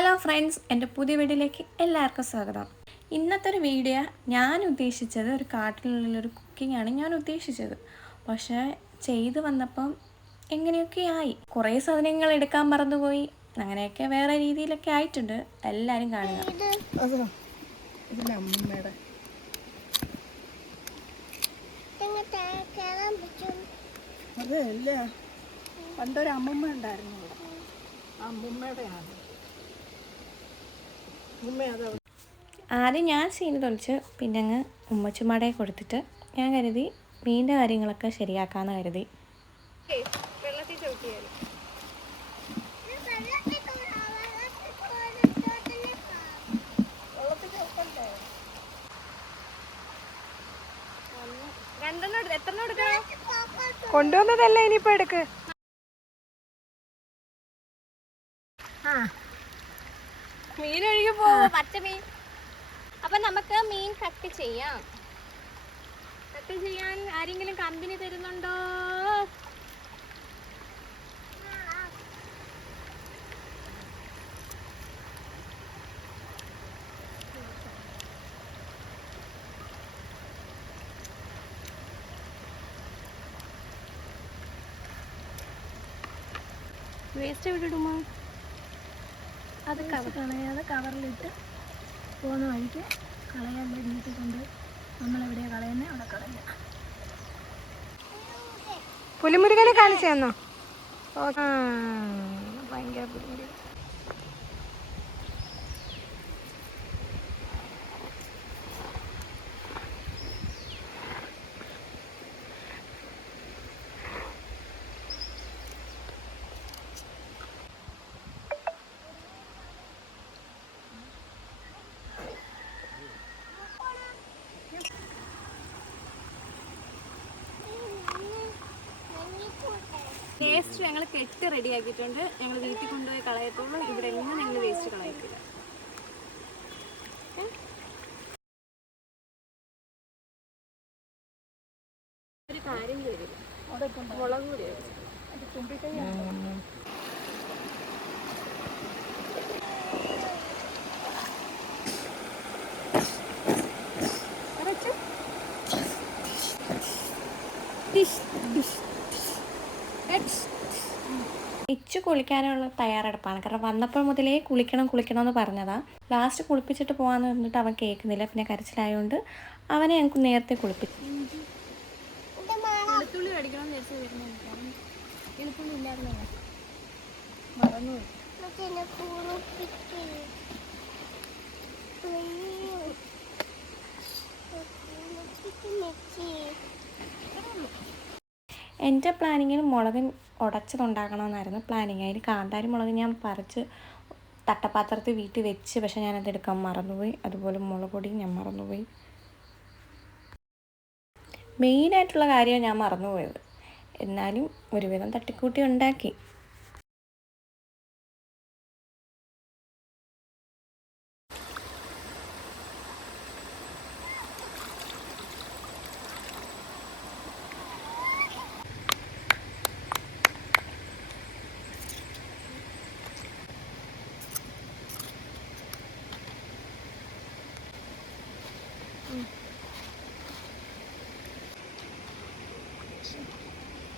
Hello friends, എൻ്റെ പുതിയ വീഡിയോയിലേക്ക് എല്ലാവർക്കും സ്വാഗതം. ഇന്നത്തെ ഒരു വീഡിയോ ഞാൻ ഉദ്ദേശിച്ചത് ഒരു കാട്ടിലുള്ളൊരു കുക്കിംഗ് ആണ് ഞാൻ ഉദ്ദേശിച്ചത്. പക്ഷേ ചെയ്ത് വന്നപ്പം എങ്ങനെയൊക്കെ ആയി, കുറേ സാധനങ്ങൾ എടുക്കാൻ മറന്നുപോയി, അങ്ങനെയൊക്കെ വേറെ രീതിയിലൊക്കെ ആയിട്ടുണ്ട്. എല്ലാവരും കാണുക. അതല്ല, പണ്ടൊരു അമ്മമ്മ ഉണ്ടായിരുന്നു. അമ്മൂമ്മയുടെയാണ്. ആദ്യം ഞാൻ സീന് തൊളിച്ച് പിന്നെ അങ്ങ് ഉമ്മച്ചുമാടയെ കൊടുത്തിട്ട് ഞാൻ കരുതി മീൻ്റെ കാര്യങ്ങളൊക്കെ ശരിയാക്കാമെന്ന് കരുതി. കൊണ്ടുവന്നതല്ലേ, ഇനിയിപ്പോ എടുക്ക്. മീൻ ഒഴുകി പോവോ, പച്ച മീൻ. അപ്പൊ നമുക്ക് മീൻ കട്ട് ചെയ്യാം. കട്ട് ചെയ്യാൻ ആരെങ്കിലും കമ്പനി തരുന്നുണ്ടോ? വേസ്റ്റ് എവിടെ ഇടുമോ? അത് കളയാതെ കവറിലിട്ട് പോകുന്ന വഴിക്ക് കളയാൻ വീട്ടിൽ കൊണ്ട് നമ്മളെവിടെയാണ് കളയുന്നത് അവിടെ കളയുക. പുലിമുരുകനെ കാണിച്ചു തന്നോ? ഭയങ്കര പുലിമുരുകൻ. വേസ്റ്റ് ഞങ്ങൾ കെട്ട് റെഡിയാക്കിയിട്ടുണ്ട്. ഞങ്ങൾ വീട്ടിൽ കൊണ്ടുപോയി കളയത്തുള്ളൂ. ഇവിടെ എങ്ങനെ ഞങ്ങൾ വേസ്റ്റ് കളയത്തില്ല. ഒരു കാര്യം ചെയ്തില്ല, മുളക് പൊടി ഇച്ചു കുളിക്കാനുള്ള തയ്യാറെടുപ്പാണ്. കാരണം വന്നപ്പോൾ മുതലേ കുളിക്കണം എന്ന് പറഞ്ഞതാണ്. ലാസ്റ്റ് കുളിപ്പിച്ചിട്ട് പോകാമെന്ന് പറഞ്ഞിട്ട് അവൻ കേൾക്കുന്നില്ല. പിന്നെ കരച്ചിലായതുകൊണ്ട് അവനെ ഞങ്ങൾക്ക് നേരത്തെ കുളിപ്പിച്ചു. വെളുത്തുള്ളി അടിക്കണമെന്ന് മറന്നുപോയി. എൻ്റെ പ്ലാനിങ്ങിൽ മുളക് ഉടച്ചതുണ്ടാക്കണമെന്നായിരുന്നു പ്ലാനിങ്. അതിന് കാന്താരി മുളക് ഞാൻ പറിച്ച് തട്ടപ്പാത്രത്തിൽ വീട്ടിൽ വെച്ച്, പക്ഷേ ഞാനത് എടുക്കാൻ മറന്നുപോയി. അതുപോലെ മുളക് പൊടിയും ഞാൻ മറന്നുപോയി. മെയിനായിട്ടുള്ള കാര്യമാണ് ഞാൻ മറന്നുപോയത്. എന്നാലും ഒരുവിധം തട്ടിക്കൂട്ടി ഉണ്ടാക്കി.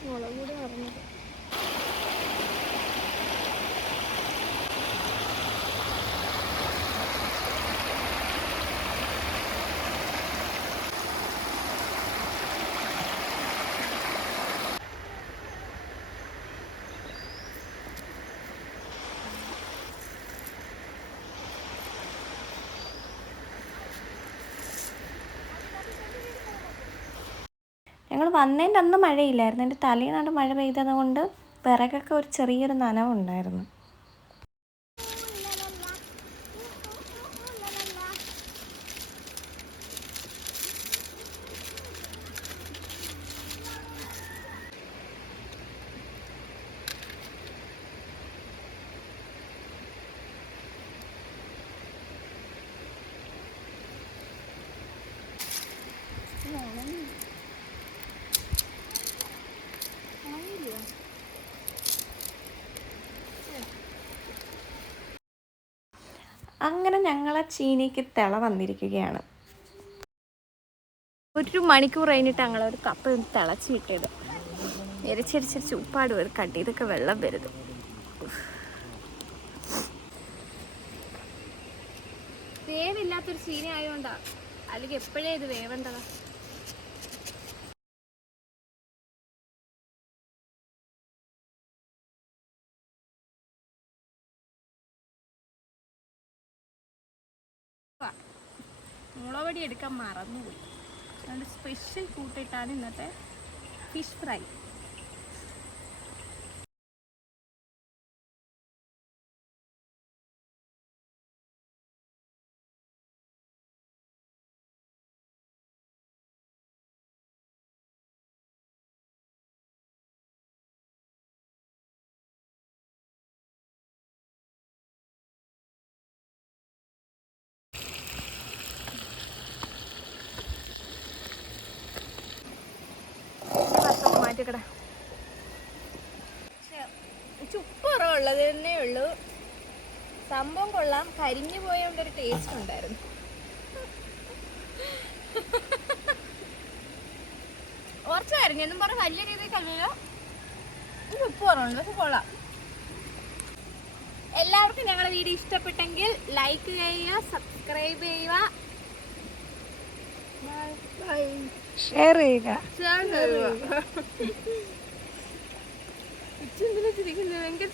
മുളക് കൂടി മറന്നത്. ഞങ്ങൾ വന്നതിൻ്റെ അന്ന് മഴയില്ലായിരുന്നു. എൻ്റെ തലേനാണ്ട് മഴ പെയ്തത് കൊണ്ട് വിറകൊക്കെ ഒരു ചെറിയൊരു നനവുണ്ടായിരുന്നു. അങ്ങനെ ഞങ്ങളെ ചീനിക്ക് തിള വന്നിരിക്കുകയാണ്. 1 മണിക്കൂർ കഴിഞ്ഞിട്ട് ഞങ്ങളൊരു കപ്പ് തിളച്ച് വിട്ടത്. എരിച്ചരിച്ച് ഉപ്പാട് വരും, കട്ടിയതൊക്കെ വെള്ളം വരുത്. വേവില്ലാത്തൊരു ചീനി ആയതുകൊണ്ടാ, അല്ലെങ്കിൽ എപ്പോഴേ ഇത് വേവേണ്ടതാ. മുളക് എടുക്കാൻ മറന്നുപോയി. അതുകൊണ്ട് സ്പെഷ്യൽ കൂട്ടിട്ടാണ് ഇന്നത്തെ ഫിഷ് ഫ്രൈ. മാറ്റിക്കട ഉപ്പ് കുറവുള്ളത് തന്നെ ഉള്ളൂ. സംഭവം കൊള്ളാം. കരിഞ്ഞു പോയോണ്ടൊരു ടേസ്റ്റ് ഉണ്ടായിരുന്നു. കുറച്ച് കരിഞ്ഞെന്നും പറഞ്ഞ വലിയ രീതിയിൽ കരിഞ്ഞോ. ഉപ്പ് കുറവുണ്ട്, പക്ഷെ കൊള്ളാം. എല്ലാവർക്കും ഞങ്ങളുടെ വീഡിയോ ഇഷ്ടപ്പെട്ടെങ്കിൽ ലൈക്ക് ചെയ്യുക, സബ്സ്ക്രൈബ് ചെയ്യുക, ഷെയർ ചെയ്യുക. ഭയങ്കര